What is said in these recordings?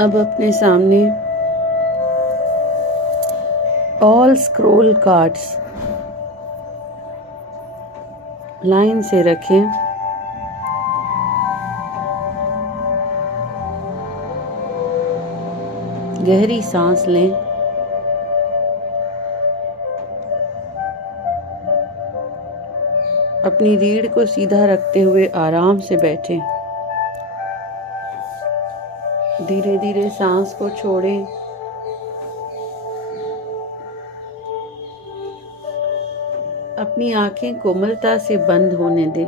अब अपने सामने ऑल स्क्रोल कार्ड्स लाइन से रखें। गहरी सांस लें। अपनी रीढ़ को सीधा रखते हुए आराम से बैठें। धीरे धीरे सांस को छोड़ें। अपनी आंखें कोमलता से बंद होने दें।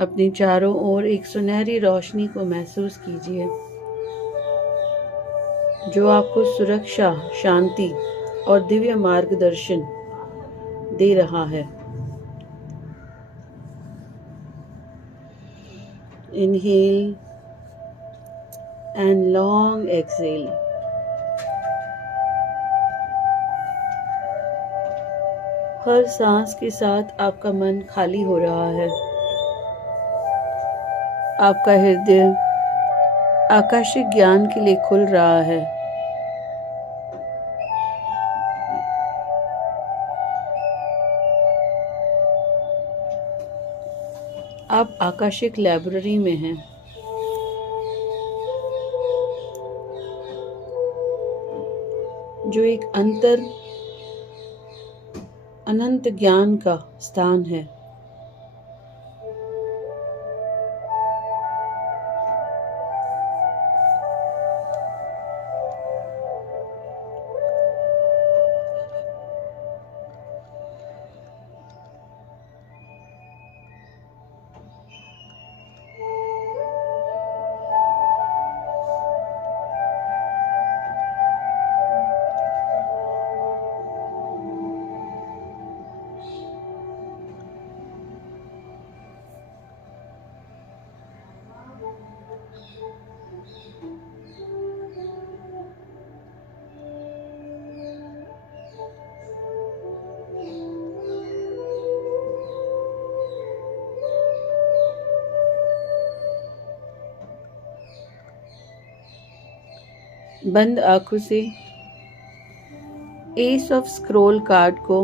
अपने चारों ओर एक सुनहरी रोशनी को महसूस कीजिए जो आपको सुरक्षा, शांति और दिव्य मार्गदर्शन दे रहा है। Inhale and long exhale. हर सांस के साथ आपका मन खाली हो रहा है। आपका हृदय आकाशिक ज्ञान के लिए खुल रहा है। आप आकाशिक लाइब्रेरी में हैं। जो एक अनंत ज्ञान का स्थान है। बंद आंखों से एस ऑफ स्क्रोल कार्ड को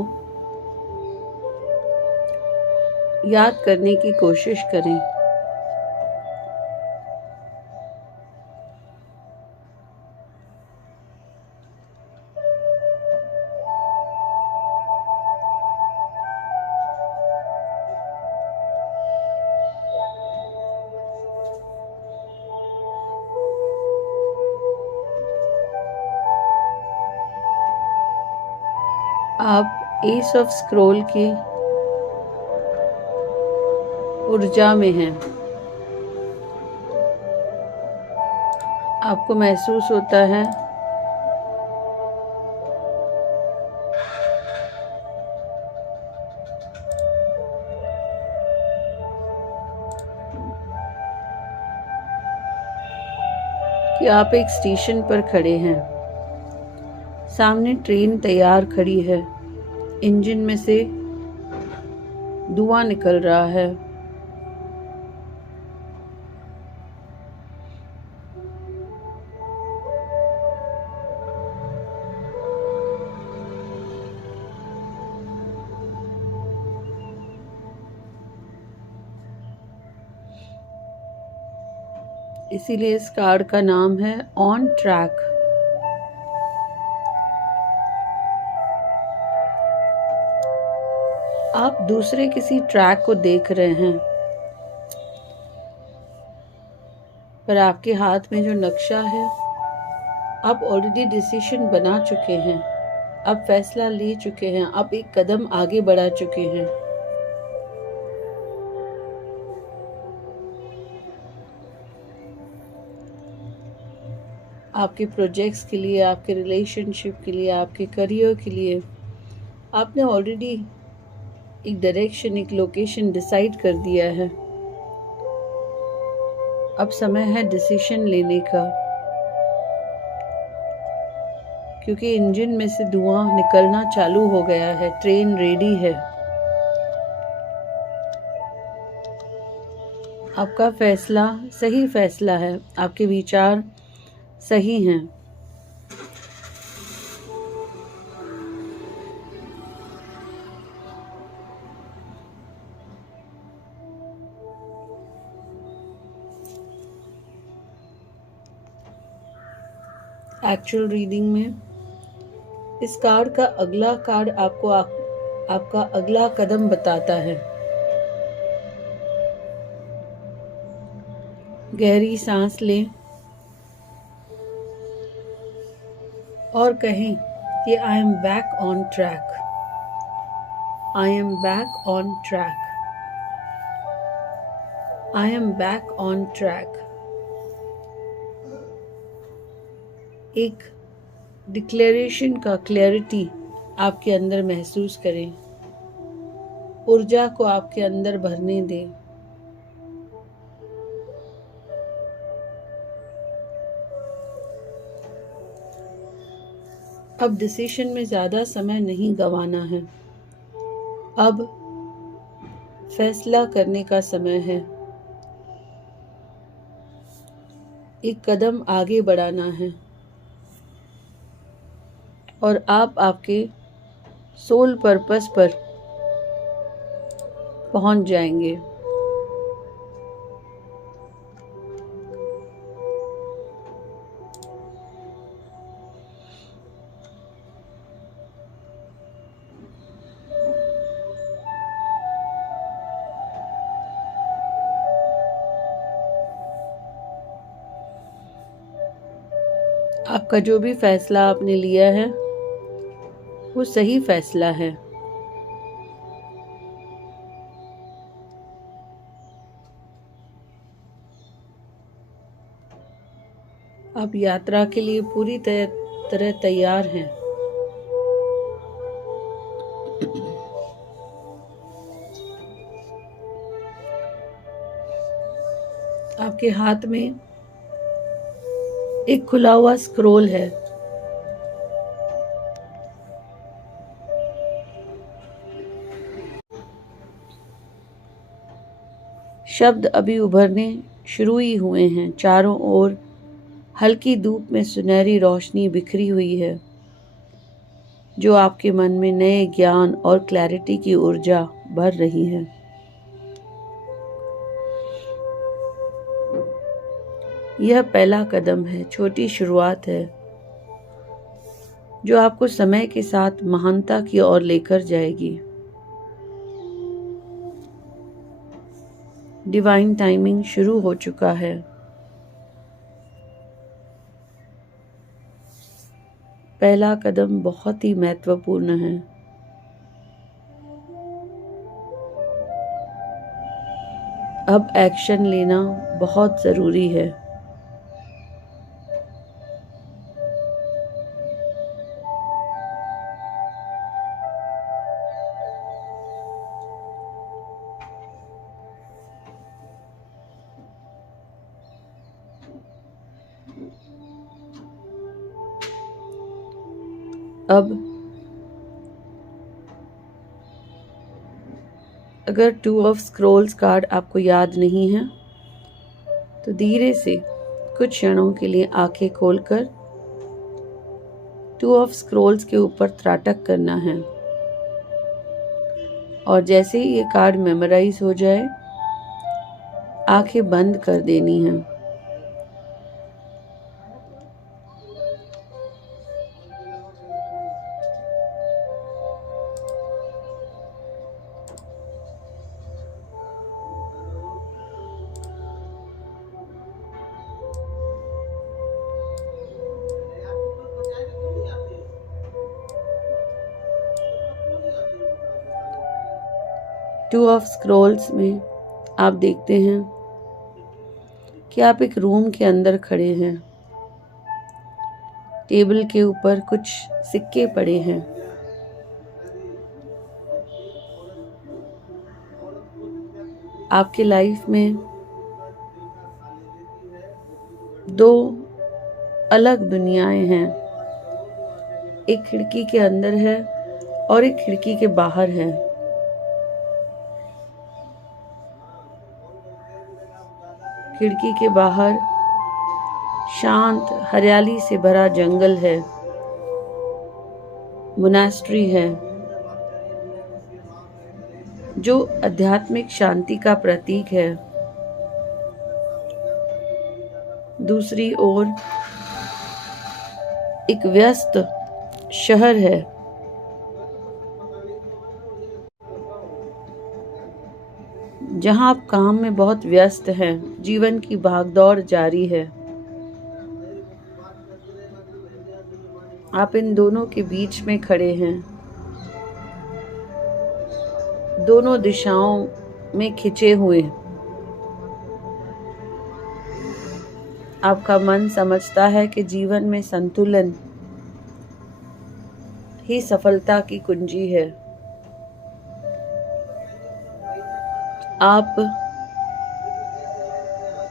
याद करने की कोशिश करें। आप एस ऑफ स्क्रोल की ऊर्जा में हैं। आपको महसूस होता है कि आप एक स्टेशन पर खड़े हैं। सामने ट्रेन तैयार खड़ी है। इंजन में से धुआं निकल रहा है। इसीलिए इस कार्ड का नाम है ऑन ट्रैक। आप दूसरे किसी ट्रैक को देख रहे हैं, पर आपके हाथ में जो नक्शा है, आप ऑलरेडी डिसीजन बना चुके हैं। आप फैसला ले चुके हैं। आप एक कदम आगे बढ़ा चुके हैं। आपके प्रोजेक्ट्स के लिए, आपके रिलेशनशिप के लिए, आपके करियर के लिए आपने ऑलरेडी एक डायरेक्शन, एक लोकेशन डिसाइड कर दिया है। अब समय है डिसीजन लेने का। क्योंकि इंजन में से धुआं निकलना चालू हो गया है, ट्रेन रेडी है। आपका फैसला सही फैसला है, आपके विचार सही हैं। एक्चुअल रीडिंग में इस कार्ड का अगला कार्ड आपको आपका अगला कदम बताता है। गहरी सांस लें और कहें कि I am back on track, I am back on track, I am back on track. एक डिक्लेरेशन का क्लैरिटी आपके अंदर महसूस करें, ऊर्जा को आपके अंदर भरने दें। अब डिसीजन में ज़्यादा समय नहीं गंवाना है, अब फैसला करने का समय है, एक कदम आगे बढ़ाना है और आप आपके सोल पर्पस पर पहुंच जाएंगे। आपका जो भी फैसला आपने लिया है वो सही फैसला है। आप यात्रा के लिए पूरी तरह तैयार हैं। आपके हाथ में एक खुला हुआ स्क्रोल है। शब्द अभी उभरने शुरू ही हुए हैं। चारों ओर हल्की धूप में सुनहरी रोशनी बिखरी हुई है, जो आपके मन में नए ज्ञान और क्लैरिटी की ऊर्जा भर रही है। यह पहला कदम है, छोटी शुरुआत है, जो आपको समय के साथ महानता की ओर लेकर जाएगी। डिवाइन टाइमिंग शुरू हो चुका है। पहला कदम बहुत ही महत्वपूर्ण है। अब एक्शन लेना बहुत जरूरी है। अब अगर 2 ऑफ स्क्रोल्स कार्ड आपको याद नहीं है तो धीरे से कुछ क्षणों के लिए आंखें खोलकर 2 ऑफ स्क्रोल्स के ऊपर त्राटक करना है और जैसे ही ये कार्ड मेमोराइज हो जाए आंखें बंद कर देनी है। टू ऑफ स्क्रोल्स में आप देखते हैं कि आप एक रूम के अंदर खड़े हैं। टेबल के ऊपर कुछ सिक्के पड़े हैं। आपके लाइफ में 2 अलग दुनियाएं हैं। एक खिड़की के अंदर है और एक खिड़की के बाहर है। खिड़की के बाहर शांत हरियाली से भरा जंगल है, मोनास्ट्री है जो आध्यात्मिक शांति का प्रतीक है। दूसरी ओर एक व्यस्त शहर है, जहां आप काम में बहुत व्यस्त हैं, जीवन की भागदौड़ जारी है। आप इन दोनों के बीच में खड़े हैं, दोनों दिशाओं में खिंचे हुए। आपका मन समझता है कि जीवन में संतुलन ही सफलता की कुंजी है। आप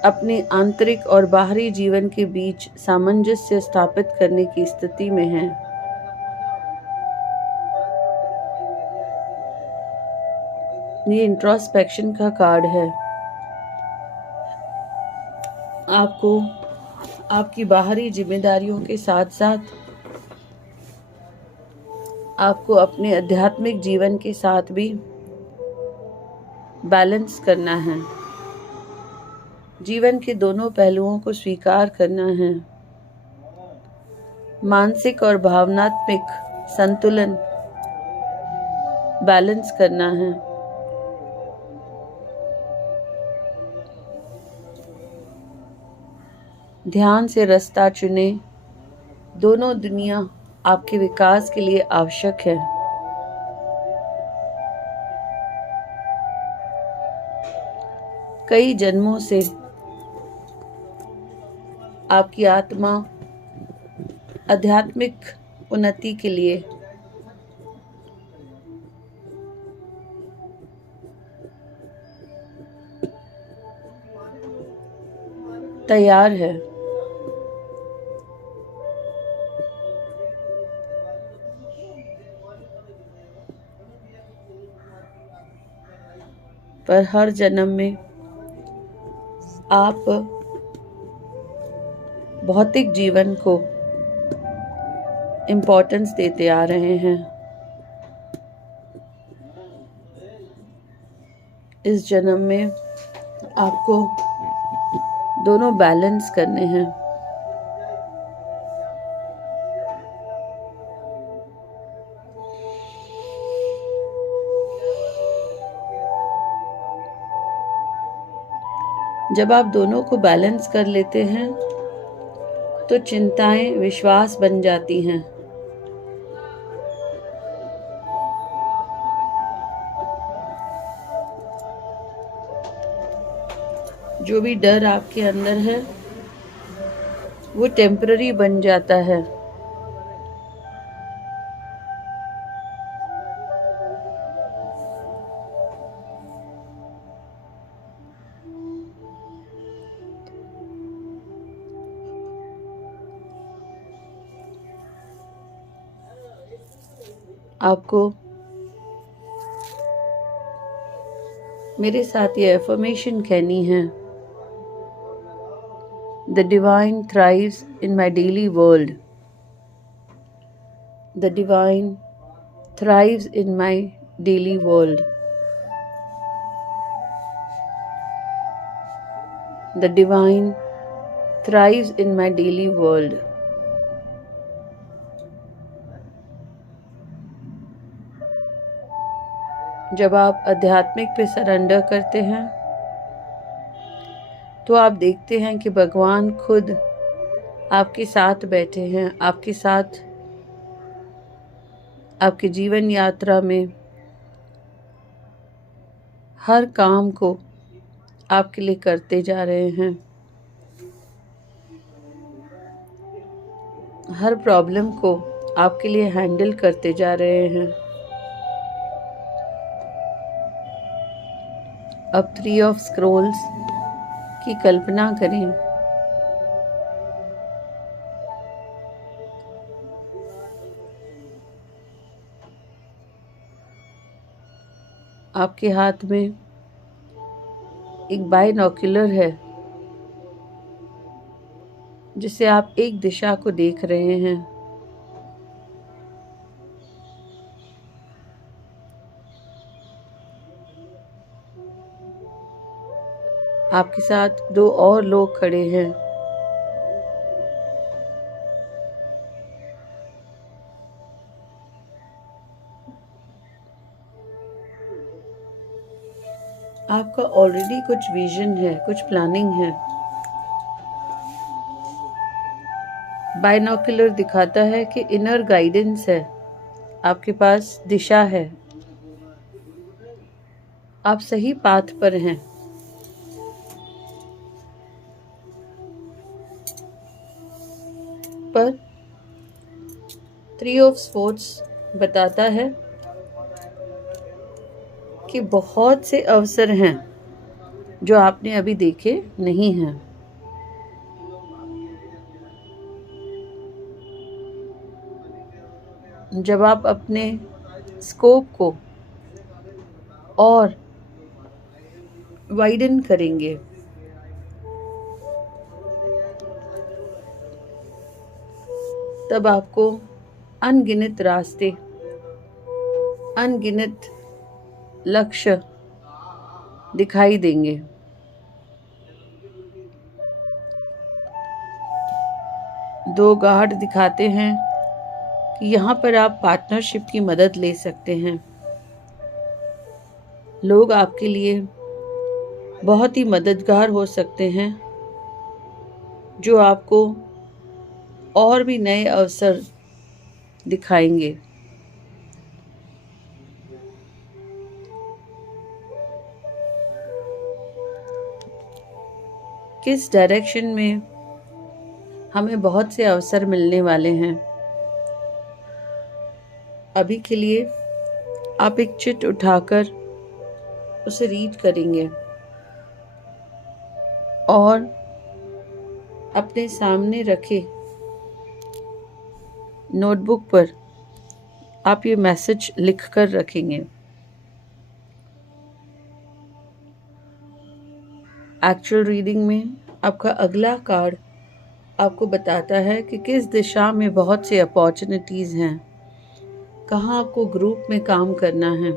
अपने आंतरिक और बाहरी जीवन के बीच सामंजस्य स्थापित करने की स्थिति में हैं। ये इंट्रोस्पेक्शन का कार्ड है। आपको आपकी बाहरी जिम्मेदारियों के साथ साथ आपको अपने आध्यात्मिक जीवन के साथ भी बैलेंस करना है। जीवन के दोनों पहलुओं को स्वीकार करना है। मानसिक और भावनात्मक संतुलन बैलेंस करना है। ध्यान से रास्ता चुने। दोनों दुनिया आपके विकास के लिए आवश्यक है। कई जन्मों से आपकी आत्मा आध्यात्मिक उन्नति के लिए तैयार है। पर हर जन्म में आप भौतिक जीवन को इम्पोर्टेंस देते आ रहे हैं। इस जन्म में आपको दोनों बैलेंस करने हैं। जब आप दोनों को बैलेंस कर लेते हैं तो चिंताएं विश्वास बन जाती हैं। जो भी डर आपके अंदर है वो टेम्पररी बन जाता है। आपको मेरे साथ ये एफर्मेशन कहनी है। The divine thrives in my daily world. The divine thrives in my daily world. The divine thrives in my daily world. जब आप आध्यात्मिक पे सरेंडर करते हैं तो आप देखते हैं कि भगवान खुद आपके साथ बैठे हैं, आपके साथ आपके जीवन यात्रा में हर काम को आपके लिए करते जा रहे हैं। हर प्रॉब्लम को आपके लिए हैंडल करते जा रहे हैं। अब 3 ऑफ स्क्रोल्स की कल्पना करें। आपके हाथ में एक बाइनोक्यूलर है जिससे आप एक दिशा को देख रहे हैं। आपके साथ 2 और लोग खड़े हैं। आपका ऑलरेडी कुछ विजन है, कुछ प्लानिंग है। बाइनोक्यूलर दिखाता है कि इनर गाइडेंस है, आपके पास दिशा है, आप सही पाथ पर हैं। पर 3 ऑफ स्वॉर्ड्स बताता है कि बहुत से अवसर हैं जो आपने अभी देखे नहीं हैं। जब आप अपने स्कोप को और वाइडन करेंगे, तब आपको अनगिनत रास्ते, अनगिनत लक्ष्य दिखाई देंगे। दो गार्ड दिखाते हैं कि यहाँ पर आप पार्टनरशिप की मदद ले सकते हैं। लोग आपके लिए बहुत ही मददगार हो सकते हैं जो आपको और भी नए अवसर दिखाएंगे। किस डायरेक्शन में हमें बहुत से अवसर मिलने वाले हैं। अभी के लिए आप एक चिट उठाकर उसे रीड करेंगे और अपने सामने रखे नोटबुक पर आप ये मैसेज लिखकर रखेंगे। एक्चुअल रीडिंग में आपका अगला कार्ड आपको बताता है कि किस दिशा में बहुत सी अपॉर्चुनिटीज़ हैं, कहाँ आपको ग्रुप में काम करना है।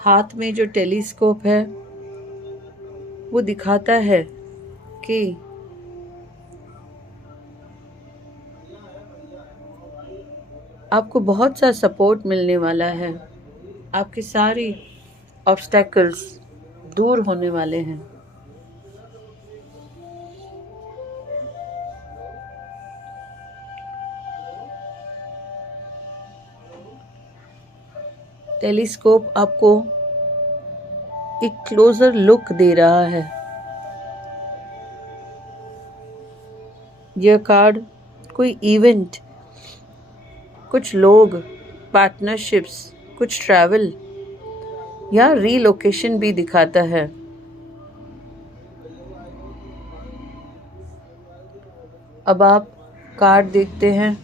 हाथ में जो टेलीस्कोप है वो दिखाता है कि आपको बहुत सा सपोर्ट मिलने वाला है, आपके सारे ऑब्स्टेकल्स दूर होने वाले हैं। टेलीस्कोप आपको एक क्लोजर लुक दे रहा है। यह कार्ड कोई इवेंट, कुछ लोग, पार्टनरशिप्स, कुछ ट्रैवल या रीलोकेशन भी दिखाता है। अब आप कार्ड देखते हैं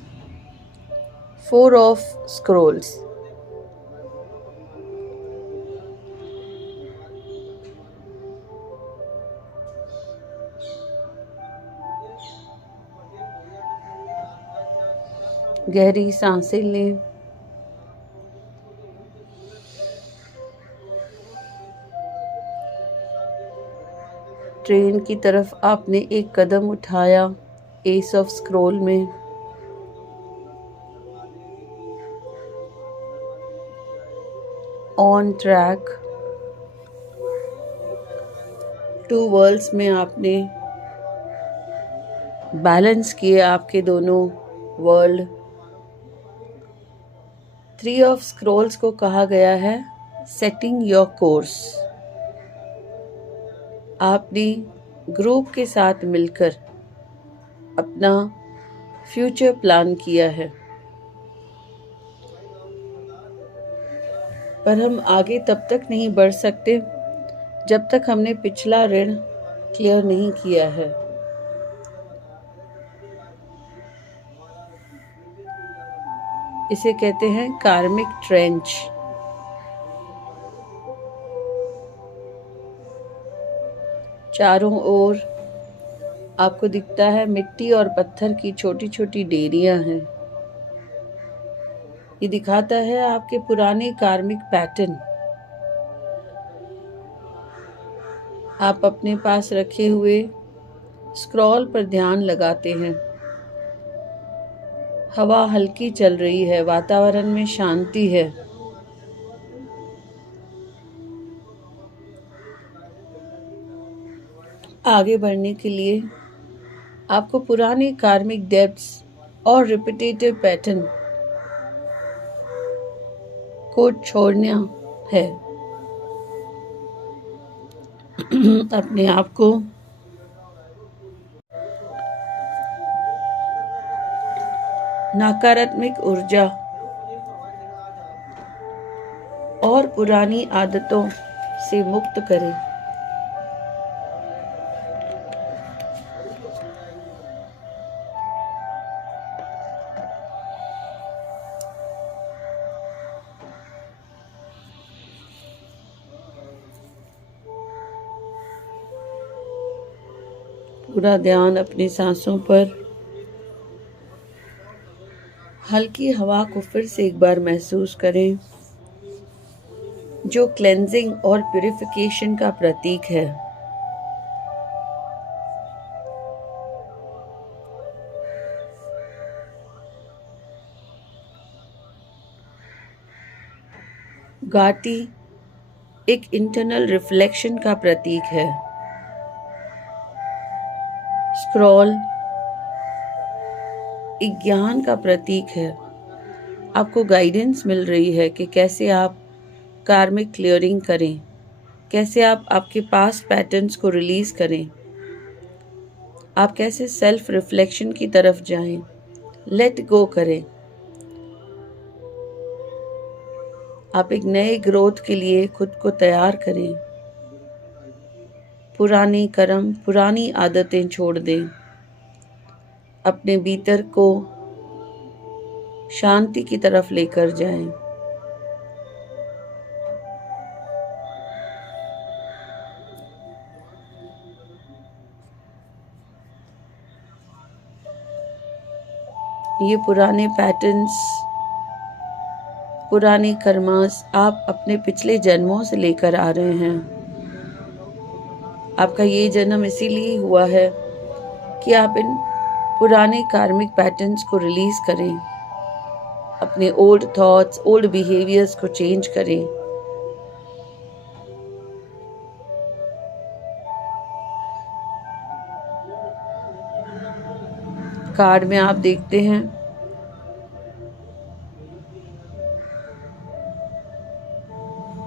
4 ऑफ स्क्रोल्स। गहरी सांसें लें। ट्रेन की तरफ आपने एक कदम उठाया एस ऑफ स्क्रोल में। ऑन ट्रैक 2 वर्ल्ड्स में आपने बैलेंस किए आपके दोनों वर्ल्ड। 3 ऑफ स्क्रोल्स को कहा गया है सेटिंग योर कोर्स। आपने ग्रुप के साथ मिलकर अपना फ्यूचर प्लान किया है, पर हम आगे तब तक नहीं बढ़ सकते जब तक हमने पिछला ऋण क्लियर नहीं किया है। इसे कहते हैं कार्मिक ट्रेंच। चारों ओर आपको दिखता है मिट्टी और पत्थर की छोटी छोटी डेरियां हैं। ये दिखाता है आपके पुराने कार्मिक पैटर्न। आप अपने पास रखे हुए स्क्रॉल पर ध्यान लगाते हैं। हवा हल्की चल रही है, वातावरण में शांति है। आगे बढ़ने के लिए आपको पुराने कार्मिक डेब्ट्स और रिपीटेटिव पैटर्न को छोड़ना है। अपने आप को नकारात्मक ऊर्जा और पुरानी आदतों से मुक्त करें। पूरा ध्यान अपनी सांसों पर। हल्की हवा को फिर से एक बार महसूस करें, जो क्लेंजिंग और प्यूरिफिकेशन का प्रतीक है। घाटी एक इंटरनल रिफ्लेक्शन का प्रतीक है। स्क्रॉल एक ज्ञान का प्रतीक है। आपको गाइडेंस मिल रही है कि कैसे आप कार्मिक क्लियरिंग करें, कैसे आप आपके पास्ट पैटर्न्स को रिलीज करें, आप कैसे सेल्फ रिफ्लेक्शन की तरफ जाएं, लेट गो करें। आप एक नए ग्रोथ के लिए खुद को तैयार करें। पुराने कर्म, पुरानी आदतें छोड़ दें। अपने भीतर को शांति की तरफ लेकर जाएं। ये पुराने पैटर्न्स, पुराने कर्मास आप अपने पिछले जन्मों से लेकर आ रहे हैं। आपका ये जन्म इसीलिए हुआ है कि आप इन पुराने कार्मिक पैटर्न्स को रिलीज करें, अपने ओल्ड थॉट्स, ओल्ड बिहेवियर्स को चेंज करें। कार्ड में आप देखते हैं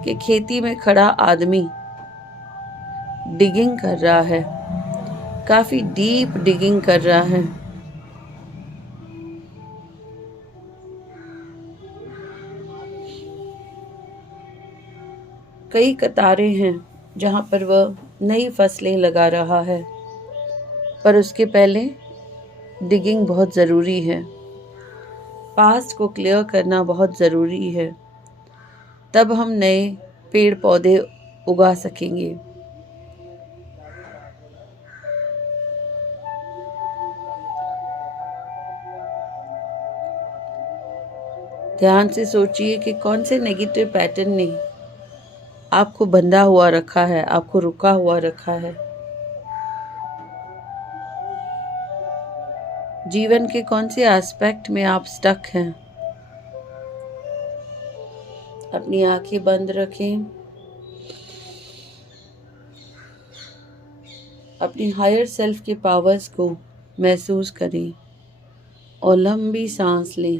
कि खेती में खड़ा आदमी डिगिंग कर रहा है, काफी डीप डिगिंग कर रहा है। कई कतारें हैं जहां पर वह नई फसलें लगा रहा है, पर उसके पहले डिगिंग बहुत ज़रूरी है। पास्ट को क्लियर करना बहुत ज़रूरी है, तब हम नए पेड़ पौधे उगा सकेंगे। ध्यान से सोचिए कि कौन से नेगेटिव पैटर्न ने आपको बंधा हुआ रखा है, आपको रुका हुआ रखा है। जीवन के कौन से एस्पेक्ट में आप स्टक हैं। अपनी आंखें बंद रखें। अपनी हायर सेल्फ के पावर्स को महसूस करें और लंबी सांस लें।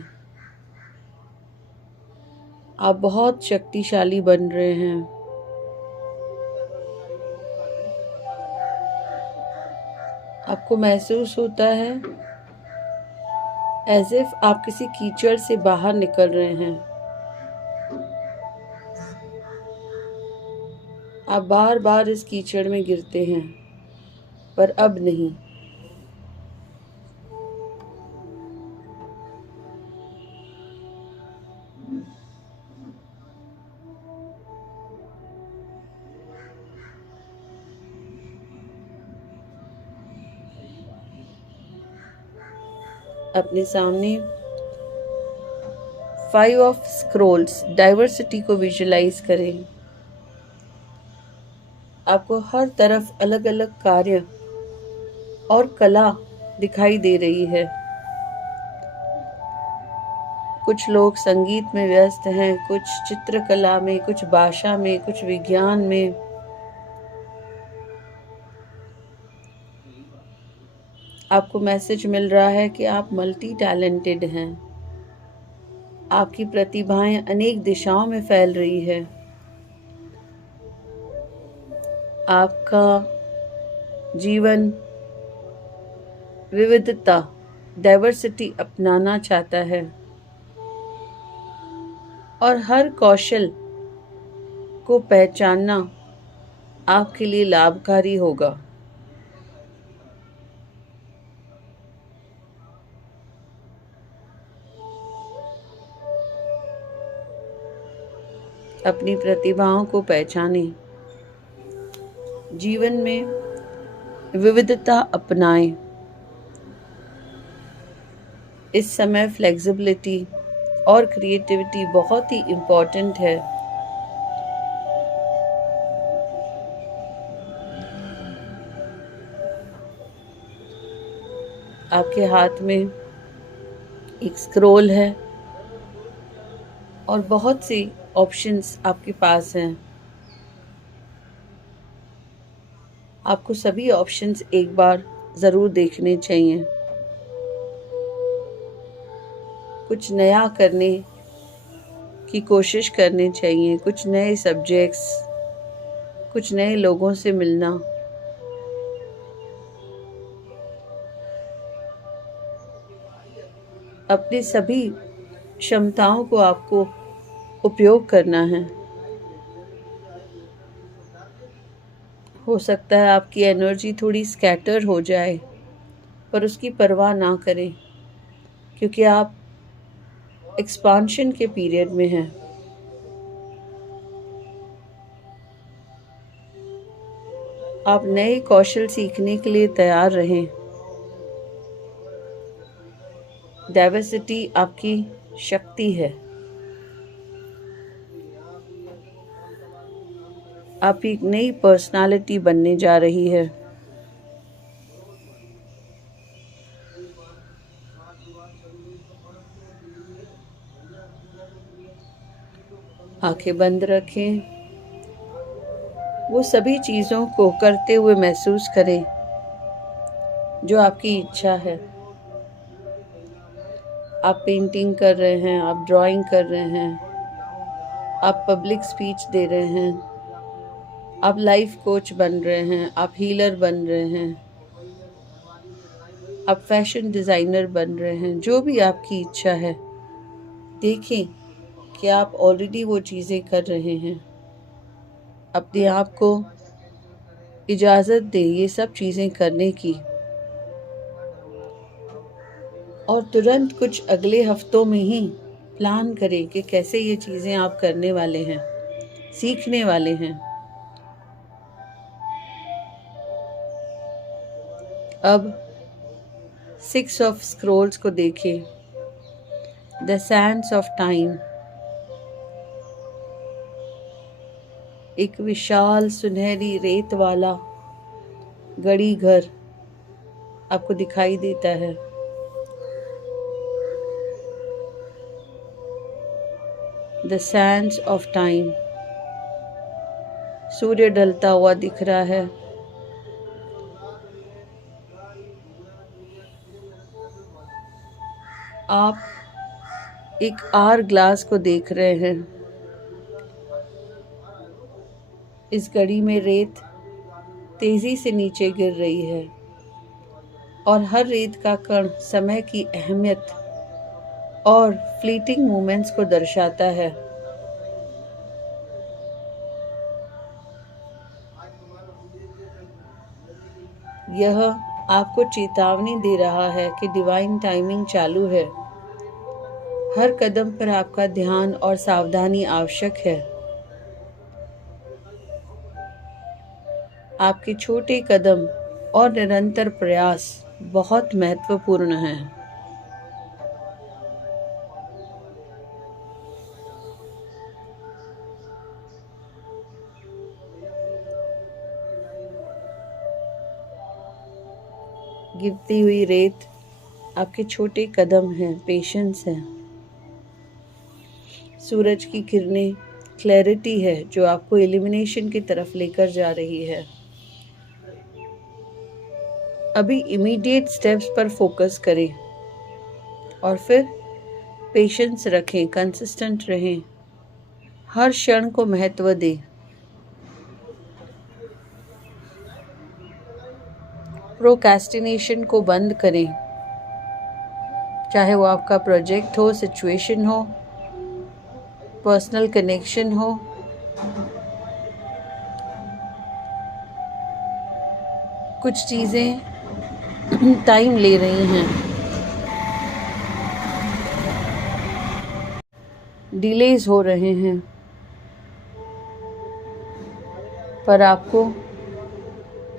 आप बहुत शक्तिशाली बन रहे हैं। आपको महसूस होता है एज इफ आप किसी कीचड़ से बाहर निकल रहे हैं। आप बार बार इस कीचड़ में गिरते हैं, पर अब नहीं। अपने सामने 5 ऑफ स्क्रोल्स डाइवर्सिटी को विजुलाइज करें। आपको हर तरफ अलग अलग कार्य और कला दिखाई दे रही है। कुछ लोग संगीत में व्यस्त हैं, कुछ चित्रकला में, कुछ भाषा में, कुछ विज्ञान में। आपको मैसेज मिल रहा है कि आप मल्टी टैलेंटेड हैं। आपकी प्रतिभाएं अनेक दिशाओं में फैल रही है। आपका जीवन विविधता, डाइवर्सिटी अपनाना चाहता है और हर कौशल को पहचानना आपके लिए लाभकारी होगा। अपनी प्रतिभाओं को पहचानें, जीवन में विविधता अपनाएं। इस समय फ्लेक्सिबिलिटी और क्रिएटिविटी बहुत ही इम्पोर्टेंट है। आपके हाथ में एक स्क्रोल है और बहुत सी ऑप्शंस आपके पास हैं। आपको सभी ऑप्शंस एक बार ज़रूर देखने चाहिए। कुछ नया करने की कोशिश करनी चाहिए, कुछ नए सब्जेक्ट्स, कुछ नए लोगों से मिलना। अपनी सभी क्षमताओं को आपको उपयोग करना है। हो सकता है आपकी एनर्जी थोड़ी स्कैटर हो जाए, पर उसकी परवाह ना करें, क्योंकि आप एक्सपांशन के पीरियड में हैं। आप नए कौशल सीखने के लिए तैयार रहें। डाइवर्सिटी आपकी शक्ति है। आप एक नई पर्सनालिटी बनने जा रही है। आंखें बंद रखें। वो सभी चीज़ों को करते हुए महसूस करें जो आपकी इच्छा है। आप पेंटिंग कर रहे हैं, आप ड्राइंग कर रहे हैं, आप पब्लिक स्पीच दे रहे हैं, आप लाइफ कोच बन रहे हैं, आप हीलर बन रहे हैं, आप फैशन डिज़ाइनर बन रहे हैं। जो भी आपकी इच्छा है, देखें कि आप ऑलरेडी वो चीज़ें कर रहे हैं। अपने आप को इजाज़त दें ये सब चीज़ें करने की, और तुरंत कुछ अगले हफ्तों में ही प्लान करें कि कैसे ये चीज़ें आप करने वाले हैं, सीखने वाले हैं। अब 6 ऑफ स्क्रोल्स को देखें। The sands of time. एक विशाल सुनहरी रेत वाला गड़ी घर आपको दिखाई देता है। The sands of time. सूर्य ढलता हुआ दिख रहा है। आप एक आर ग्लास को देख रहे हैं। इस घड़ी में रेत तेजी से नीचे गिर रही है और हर रेत का कण समय की अहमियत और फ्लीटिंग मोमेंट्स को दर्शाता है। यह आपको चेतावनी दे रहा है कि डिवाइन टाइमिंग चालू है। हर कदम पर आपका ध्यान और सावधानी आवश्यक है। आपके छोटे कदम और निरंतर प्रयास बहुत महत्वपूर्ण हैं। गिरती हुई रेत आपके छोटे कदम हैं, पेशेंस है। सूरज की किरणें क्लैरिटी है जो आपको एलिमिनेशन की तरफ लेकर जा रही है। अभी इमीडिएट स्टेप्स पर फोकस करें और फिर पेशेंस रखें, कंसिस्टेंट रहें, हर क्षण को महत्व दें। प्रोक्रेस्टिनेशन को बंद करें, चाहे वो आपका प्रोजेक्ट हो, सिचुएशन हो, पर्सनल कनेक्शन हो। कुछ चीज़ें टाइम ले रही हैं, डिलेज हो रहे हैं, पर आपको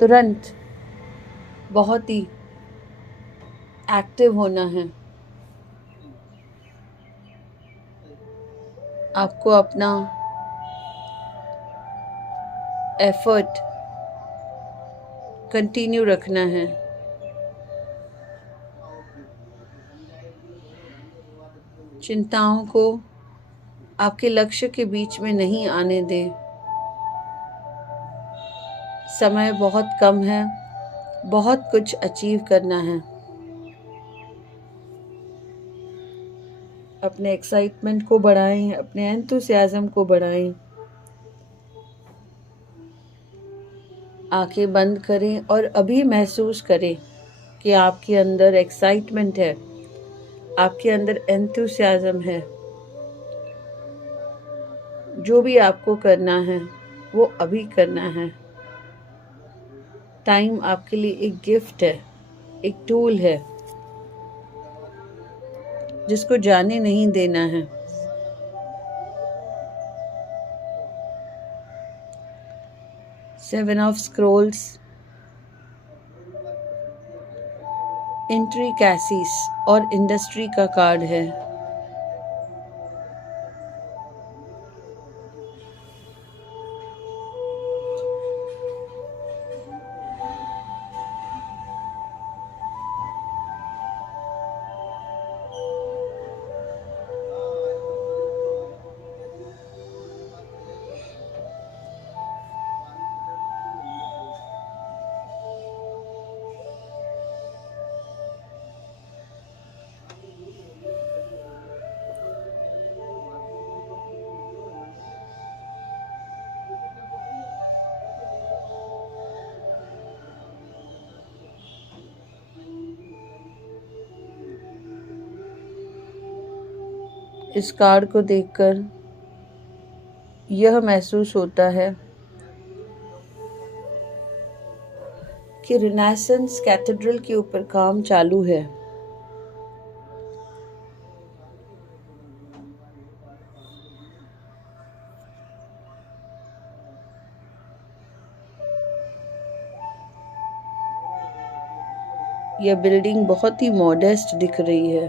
तुरंत बहुत ही एक्टिव होना है। आपको अपना एफर्ट कंटिन्यू रखना है। चिंताओं को आपके लक्ष्य के बीच में नहीं आने दें। समय बहुत कम है, बहुत कुछ अचीव करना है। अपने एक्साइटमेंट को बढ़ाएं, अपने एंथुसियाज्म को बढ़ाएं। आंखें बंद करें और अभी महसूस करें कि आपके अंदर एक्साइटमेंट है, आपके अंदर एंथुसियाज्म है। जो भी आपको करना है वो अभी करना है। टाइम आपके लिए एक गिफ्ट है, एक टूल है जिसको जाने नहीं देना है। सेवन ऑफ स्क्रोल्स, इंट्रिकैसीज और इंडस्ट्री का कार्ड है। इस कार्ड को देखकर यह महसूस होता है कि रिनेसेंस कैथेड्रल के ऊपर काम चालू है। यह बिल्डिंग बहुत ही मॉडेस्ट दिख रही है।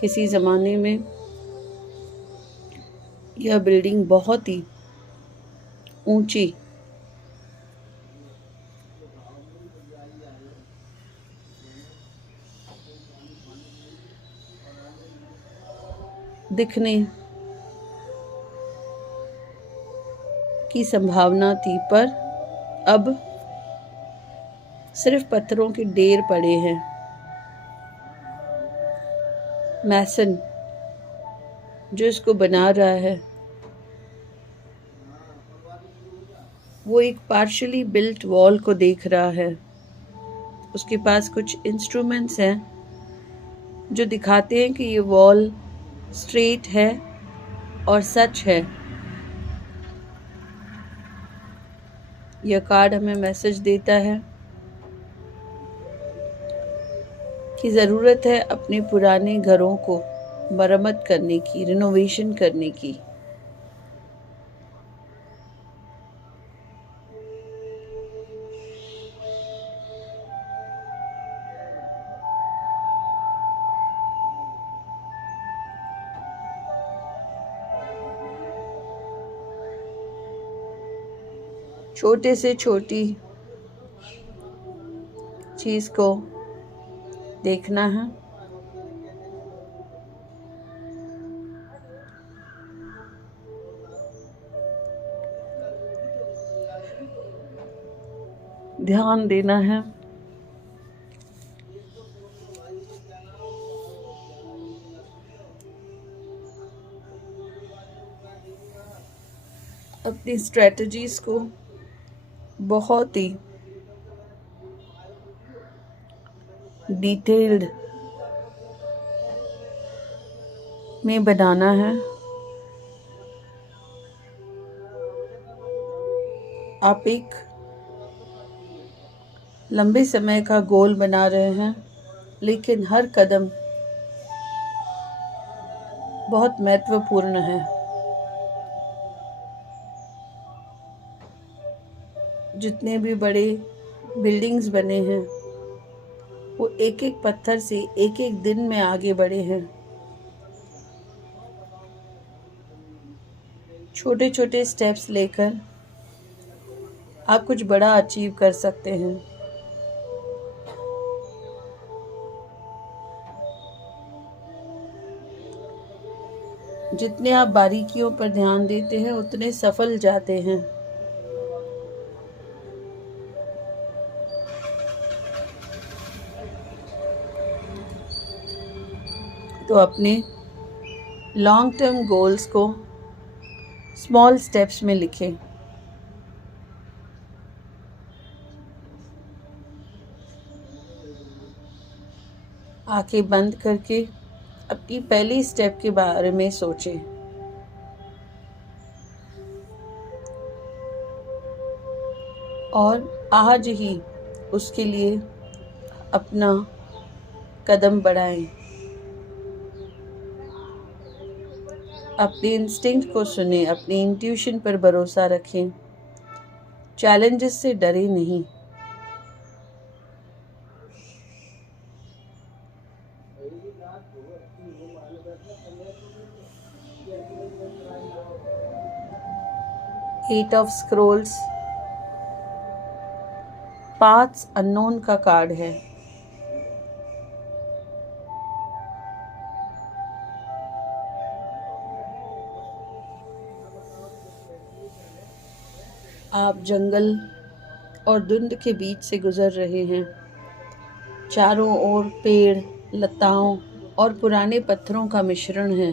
किसी ज़माने में यह बिल्डिंग बहुत ही ऊंची दिखने की संभावना थी, पर अब सिर्फ पत्थरों के ढेर पड़े हैं। मैसन जो इसको बना रहा है वो एक पार्शियली बिल्ट वॉल को देख रहा है। उसके पास कुछ इंस्ट्रूमेंट्स हैं जो दिखाते हैं कि ये वॉल स्ट्रेट है और सच है। यह कार्ड हमें मैसेज देता है कि ज़रूरत है अपने पुराने घरों को मरम्मत करने की, रिनोवेशन करने की। छोटे से छोटी चीज को देखना है। ध्यान देना है। अपनी स्ट्रेटजीज को बहुत ही डिटेल्ड में बनाना है। आप एक लंबे समय का गोल बना रहे हैं, लेकिन हर कदम बहुत महत्वपूर्ण है। जितने भी बड़े बिल्डिंग्स बने हैं वो एक एक पत्थर से एक एक दिन में आगे बढ़े हैं। छोटे छोटे स्टेप्स लेकर आप कुछ बड़ा अचीव कर सकते हैं। जितने आप बारीकियों पर ध्यान देते हैं उतने सफल जाते हैं। तो अपने लॉन्ग टर्म गोल्स को स्मॉल स्टेप्स में लिखें। आंखें बंद करके अपनी पहली स्टेप के बारे में सोचें। और आज ही उसके लिए अपना कदम बढ़ाएं। अपने इंस्टिंक्ट को सुने, अपनी इंट्यूशन पर भरोसा रखें। चैलेंजेस से डरे नहीं। Eight of scrolls paths unknown का कार्ड है। आप जंगल और धुंध के बीच से गुजर रहे हैं। चारों ओर पेड़, लताओं और पुराने पत्थरों का मिश्रण है।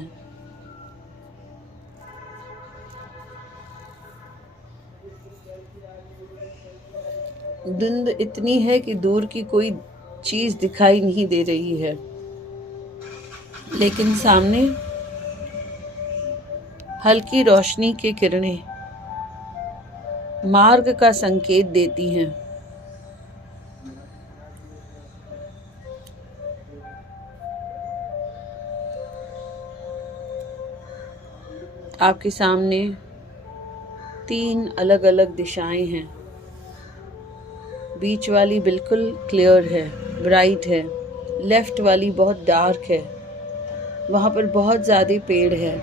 धुंध इतनी है कि दूर की कोई चीज दिखाई नहीं दे रही है, लेकिन सामने हल्की रोशनी की किरणें मार्ग का संकेत देती हैं। आपके सामने 3 अलग अलग दिशाएं हैं। बीच वाली बिल्कुल क्लियर है, ब्राइट है। लेफ्ट वाली बहुत डार्क है। वहाँ पर बहुत ज़्यादा पेड़ है।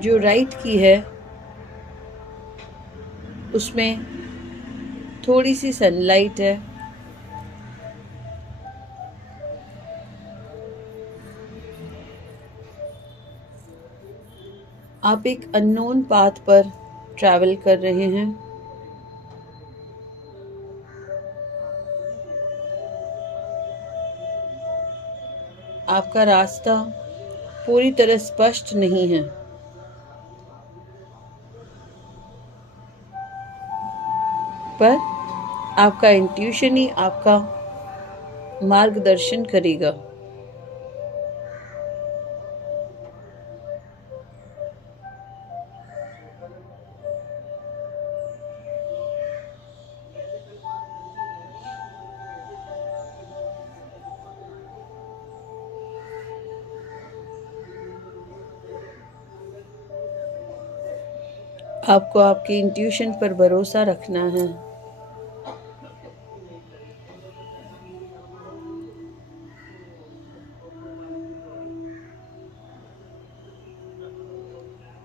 जो राइट की है उसमें थोड़ी सी सनलाइट है। आप एक अननोन पाथ पर ट्रैवल कर रहे हैं। आपका रास्ता पूरी तरह स्पष्ट नहीं है, पर आपका इंट्यूशन ही आपका मार्गदर्शन करेगा। आपको आपके इंट्यूशन पर भरोसा रखना है।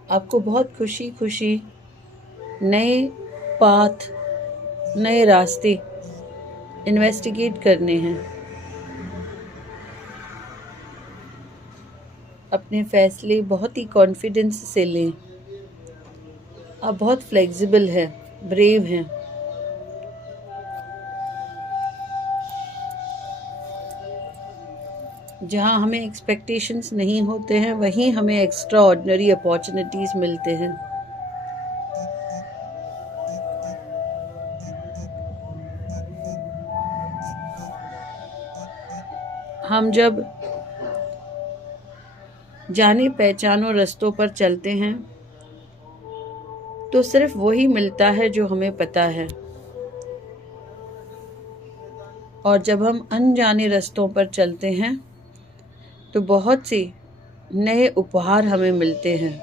आपको बहुत खुशी खुशी नए पाथ, नए रास्ते इन्वेस्टिगेट करने हैं। अपने फैसले बहुत ही कॉन्फिडेंस से लें। आप बहुत फ्लेक्सिबल हैं, ब्रेव हैं। जहाँ हमें एक्सपेक्टेशंस नहीं होते हैं, वहीं हमें एक्स्ट्रा ऑर्डिनरी अपॉर्चुनिटीज मिलते हैं। हम जब जाने पहचानों रास्तों पर चलते हैं तो सिर्फ वही मिलता है जो हमें पता है, और जब हम अनजाने रास्तों पर चलते हैं तो बहुत से नए उपहार हमें मिलते हैं।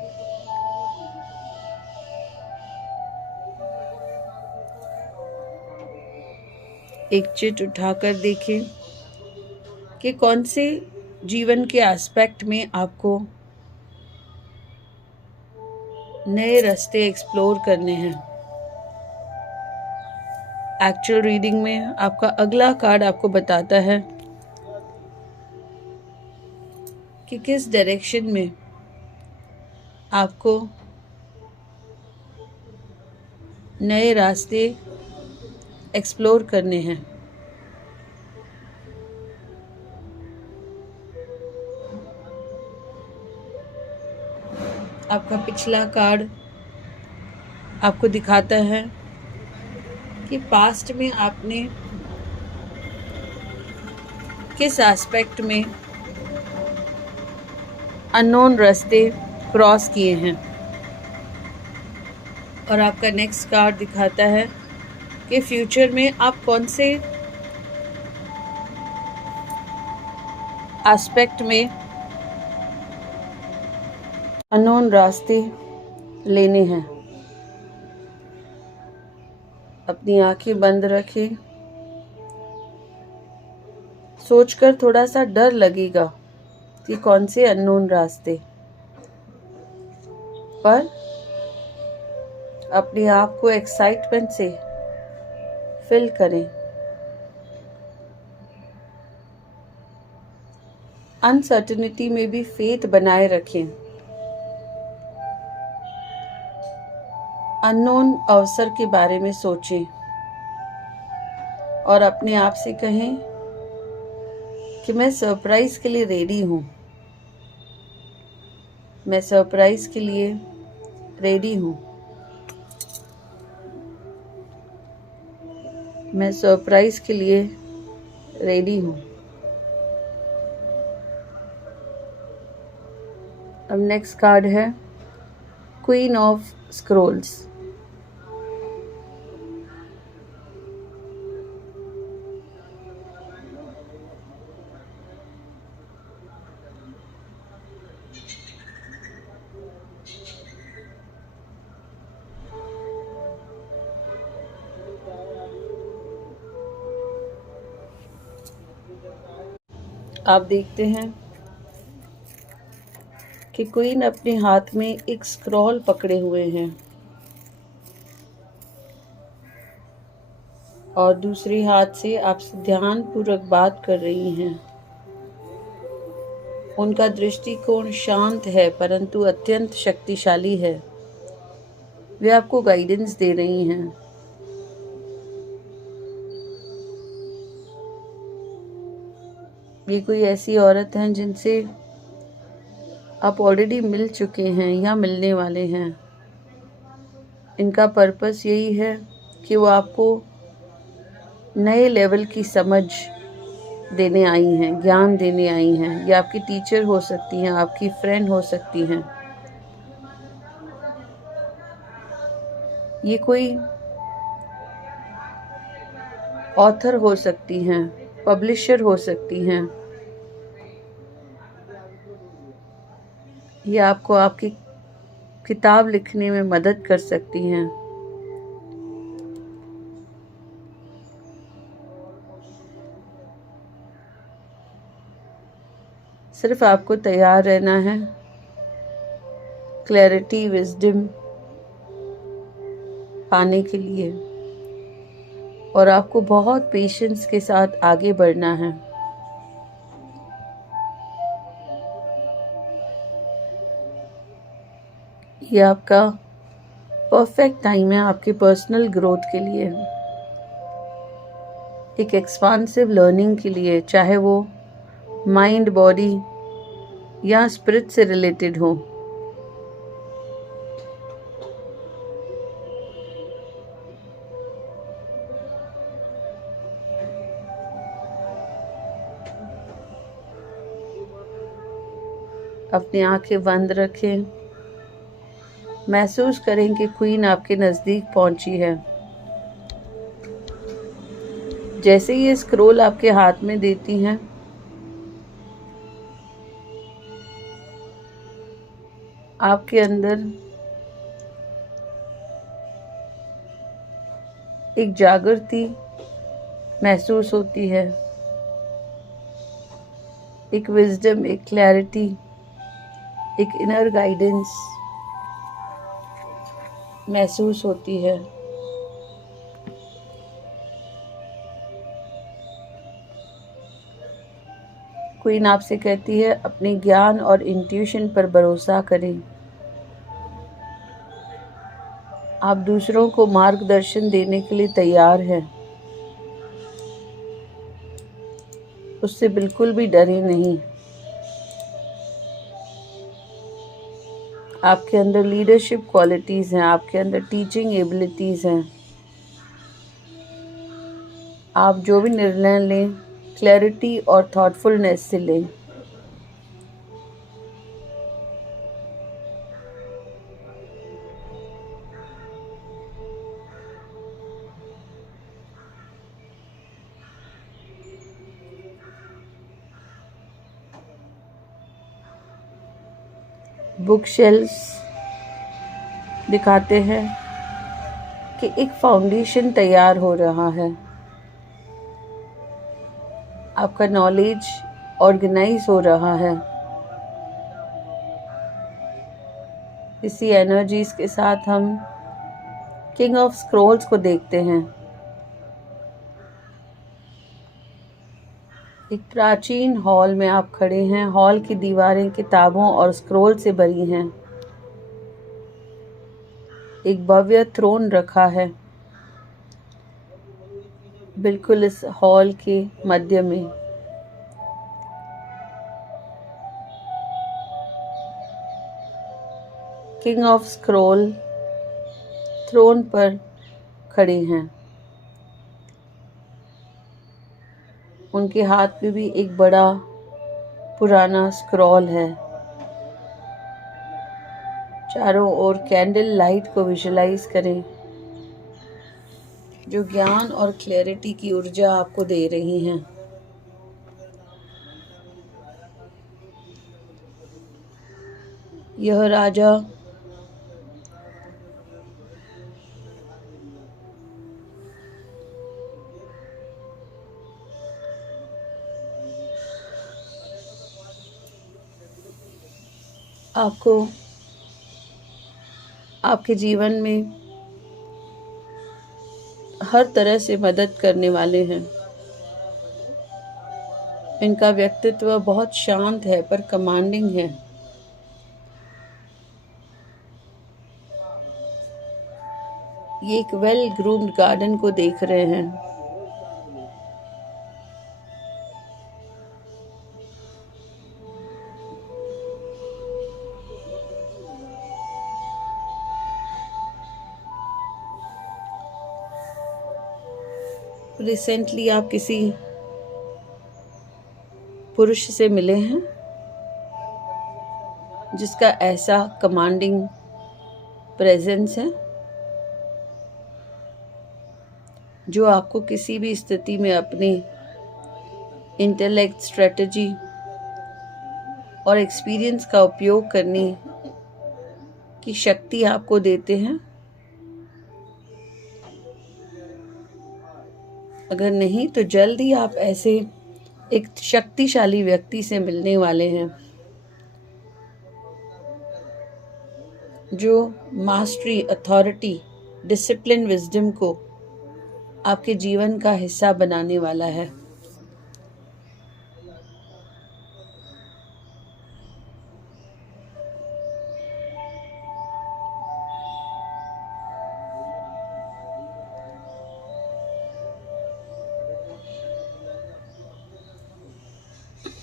एक चिट उठाकर देखें कि कौन से जीवन के एस्पेक्ट में आपको नए रास्ते एक्सप्लोर करने हैं। एक्चुअल रीडिंग में आपका अगला कार्ड आपको बताता है कि किस डायरेक्शन में आपको नए रास्ते एक्सप्लोर करने हैं। आपका पिछला कार्ड आपको दिखाता है कि पास्ट में आपने किस एस्पेक्ट में अननोन रास्ते क्रॉस किए हैं, और आपका नेक्स्ट कार्ड दिखाता है कि फ्यूचर में आप कौन से एस्पेक्ट में अननोन रास्ते लेने हैं। अपनी आंखें बंद रखें। सोचकर थोड़ा सा डर लगेगा कि कौन से अननोन रास्ते, पर अपने आप को एक्साइटमेंट से फिल करें। अनसर्टेनिटी में भी फेथ बनाए रखें। अननोन अवसर के बारे में सोचें और अपने आप से कहें कि मैं सरप्राइज के लिए रेडी हूँ। मैं सरप्राइज के लिए रेडी हूँ। मैं सरप्राइज के लिए रेडी हूँ। अब नेक्स्ट कार्ड है क्वीन ऑफ स्क्रोल्स। आप देखते हैं कि क्वीन अपने हाथ में एक स्क्रॉल पकड़े हुए हैं और दूसरे हाथ से आपसे ध्यानपूर्वक बात कर रही हैं। उनका दृष्टिकोण शांत है परंतु अत्यंत शक्तिशाली है। वे आपको गाइडेंस दे रही हैं। ये कोई ऐसी औरत हैं जिनसे आप ऑलरेडी मिल चुके हैं या मिलने वाले हैं। इनका पर्पस यही है कि वो आपको नए लेवल की समझ देने आई हैं, ज्ञान देने आई हैं। ये आपकी टीचर हो सकती हैं, आपकी फ्रेंड हो सकती हैं। ये कोई ऑथर हो सकती हैं, पब्लिशर हो सकती हैं। ये आपको आपकी किताब लिखने में मदद कर सकती हैं। सिर्फ आपको तैयार रहना है। क्लैरिटी, विजडम पाने के लिए, और आपको बहुत पेशेंस के साथ आगे बढ़ना है। ये आपका परफेक्ट टाइम है आपके पर्सनल ग्रोथ के लिए, एक एक्सपांसिव लर्निंग के लिए, चाहे वो माइंड, बॉडी या स्पिरिट से रिलेटेड हो। अपनी आंखें बंद रखें, महसूस करें कि क्वीन आपके नज़दीक पहुंची है। जैसे ये स्क्रोल आपके हाथ में देती हैं, आपके अंदर एक जागृति महसूस होती है, एक विजडम, एक क्लैरिटी, एक इनर गाइडेंस महसूस होती है। क्वीन आपसे कहती है अपने ज्ञान और इंट्यूशन पर भरोसा करें। आप दूसरों को मार्गदर्शन देने के लिए तैयार हैं, उससे बिल्कुल भी डरे नहीं। आपके अंदर लीडरशिप क्वालिटीज़ हैं, आपके अंदर टीचिंग एबिलिटीज़ हैं। आप जो भी निर्णय लें, क्लैरिटी और थॉटफुलनेस से लें। बुक शेल्फ्स दिखाते हैं कि एक फाउंडेशन तैयार हो रहा है। आपका नॉलेज ऑर्गेनाइज हो रहा है। इसी एनर्जीज के साथ हम किंग ऑफ स्क्रोल्स को देखते हैं। एक प्राचीन हॉल में आप खड़े हैं। हॉल की दीवारें किताबों और स्क्रोल से भरी हैं। एक भव्य थ्रोन रखा है बिल्कुल इस हॉल के मध्य में। किंग ऑफ स्क्रोल थ्रोन पर खड़े हैं। उनके हाथ में भी एक बड़ा पुराना स्क्रॉल है। चारों ओर कैंडल लाइट को विजुलाइज करें, जो ज्ञान और क्लैरिटी की ऊर्जा आपको दे रही हैं। यह राजा आपको आपके जीवन में हर तरह से मदद करने वाले हैं। इनका व्यक्तित्व बहुत शांत है पर कमांडिंग है। ये एक वेल ग्रूम्ड गार्डन को देख रहे हैं। रिसेंटली आप किसी पुरुष से मिले हैं जिसका ऐसा कमांडिंग प्रेजेंस है, जो आपको किसी भी स्थिति में अपने इंटेलेक्ट, स्ट्रेटजी और एक्सपीरियंस का उपयोग करने की शक्ति आपको देते हैं। अगर नहीं तो जल्द ही आप ऐसे एक शक्तिशाली व्यक्ति से मिलने वाले हैं जो मास्टरी, अथॉरिटी डिसिप्लिन विजडम को आपके जीवन का हिस्सा बनाने वाला है।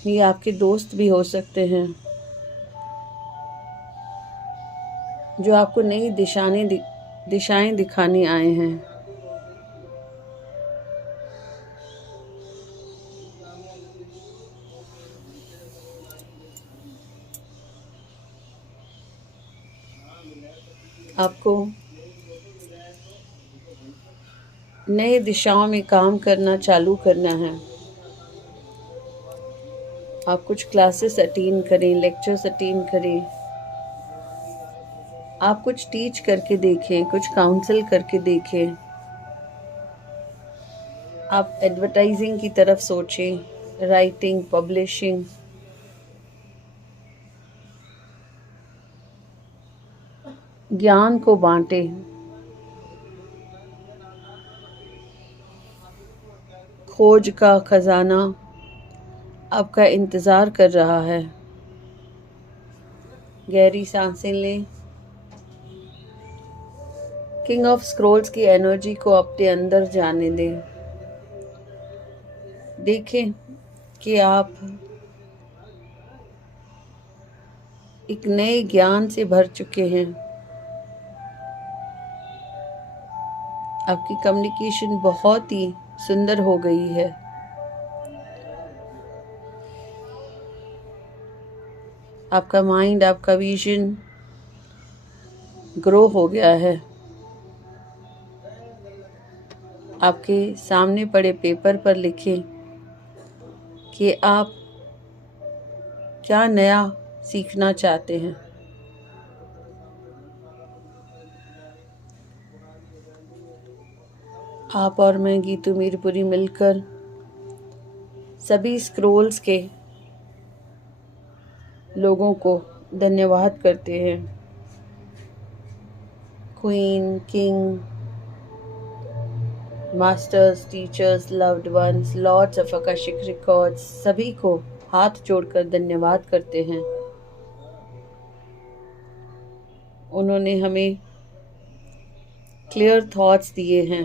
ये आपके दोस्त भी हो सकते हैं जो आपको नई दिशाएं दिखाने आए हैं। आपको नए दिशाओं में काम करना चालू करना है। आप कुछ क्लासेस अटेंड करें, लेक्चर्स अटेंड करें, आप कुछ टीच करके देखें, कुछ काउंसल करके देखें। आप एडवर्टाइजिंग की तरफ सोचें, राइटिंग, पब्लिशिंग। ज्ञान को बांटें। खोज का खजाना आपका इंतज़ार कर रहा है। गहरी सांसें लें। किंग ऑफ स्क्रोल्स की एनर्जी को अपने अंदर जाने दें। देखें कि आप एक नए ज्ञान से भर चुके हैं। आपकी कम्युनिकेशन बहुत ही सुंदर हो गई है। आपका माइंड, आपका विजन ग्रो हो गया है। आपके सामने पड़े पेपर पर लिखें कि आप क्या नया सीखना चाहते हैं। आप और मैं, गीतू मीरपुरी, मिलकर सभी स्क्रोल्स के लोगों को धन्यवाद करते हैं। Queen, king, masters, teachers, loved ones, lords of Akashic records, सभी को हाथ जोड़कर धन्यवाद करते हैं। उन्होंने हमें क्लियर थॉट्स दिए हैं,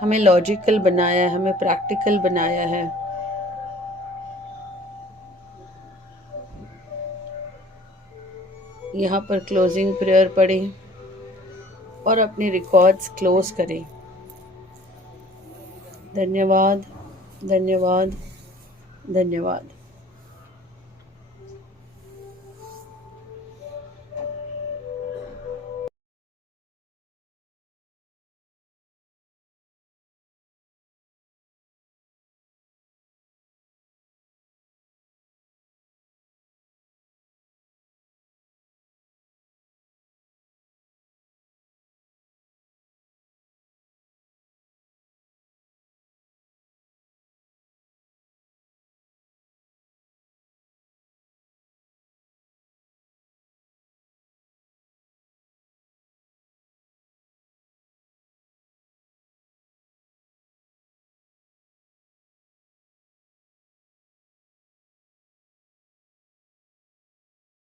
हमें लॉजिकल बनाया है, हमें प्रैक्टिकल बनाया है। यहाँ पर क्लोजिंग प्रेयर पढ़ें और अपने रिकॉर्ड्स क्लोज करें। धन्यवाद, धन्यवाद, धन्यवाद।